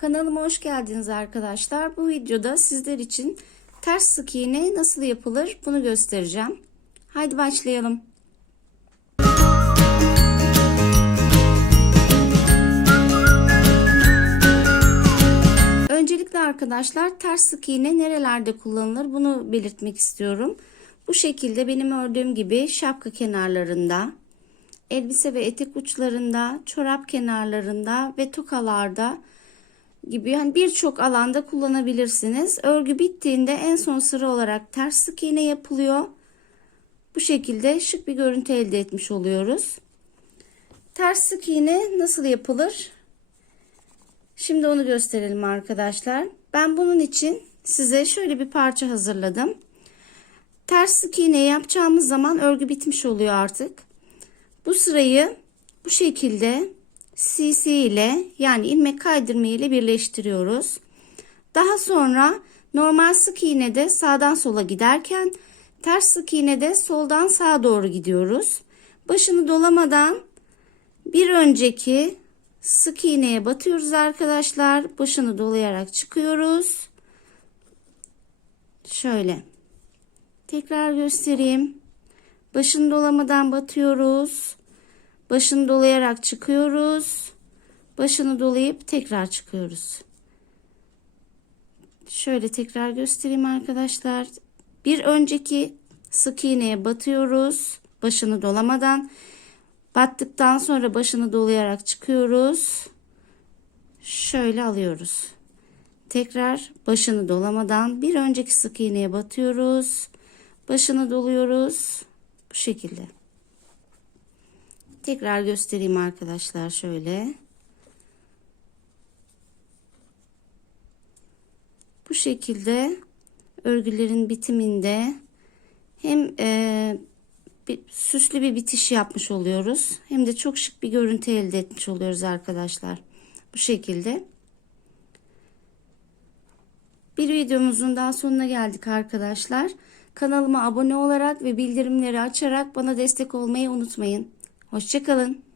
Kanalıma hoş geldiniz arkadaşlar. Bu videoda sizler için ters sık iğne nasıl yapılır bunu göstereceğim. Haydi başlayalım. Öncelikle arkadaşlar ters sık iğne nerelerde kullanılır bunu belirtmek istiyorum. Bu şekilde benim ördüğüm gibi şapka kenarlarında, elbise ve etek uçlarında, çorap kenarlarında ve tokalarda gibi birçok alanda kullanabilirsiniz. Örgü bittiğinde en son sıra olarak ters sık iğne yapılıyor. Bu şekilde şık bir görüntü elde etmiş oluyoruz. Ters sık iğne nasıl yapılır? Şimdi onu gösterelim arkadaşlar. Ben bunun için size şöyle bir parça hazırladım. Ters sık iğne yapacağımız zaman örgü bitmiş oluyor artık. Bu sırayı bu şekilde CC ile yani ilmek kaydırma ile birleştiriyoruz. Daha sonra normal sık iğnede sağdan sola giderken ters sık iğnede soldan sağa doğru gidiyoruz. Başını dolamadan bir önceki sık iğneye batıyoruz arkadaşlar. Başını dolayarak çıkıyoruz. Şöyle. Tekrar göstereyim. Başını dolamadan batıyoruz. Başını dolayarak çıkıyoruz. Başını dolayıp tekrar çıkıyoruz. Şöyle tekrar göstereyim arkadaşlar. Bir önceki sık iğneye batıyoruz. Başını dolamadan. Battıktan sonra başını dolayarak çıkıyoruz. Şöyle alıyoruz. Tekrar başını dolamadan bir önceki sık iğneye batıyoruz. Başını doluyoruz. Bu şekilde. Tekrar göstereyim arkadaşlar şöyle. Bu şekilde örgülerin bitiminde hem süslü bir bitiş yapmış oluyoruz. Hem de çok şık bir görüntü elde etmiş oluyoruz arkadaşlar. Bu şekilde. Bir videomuzun daha sonuna geldik arkadaşlar. Kanalıma abone olarak ve bildirimleri açarak bana destek olmayı unutmayın. Hoşça kalın.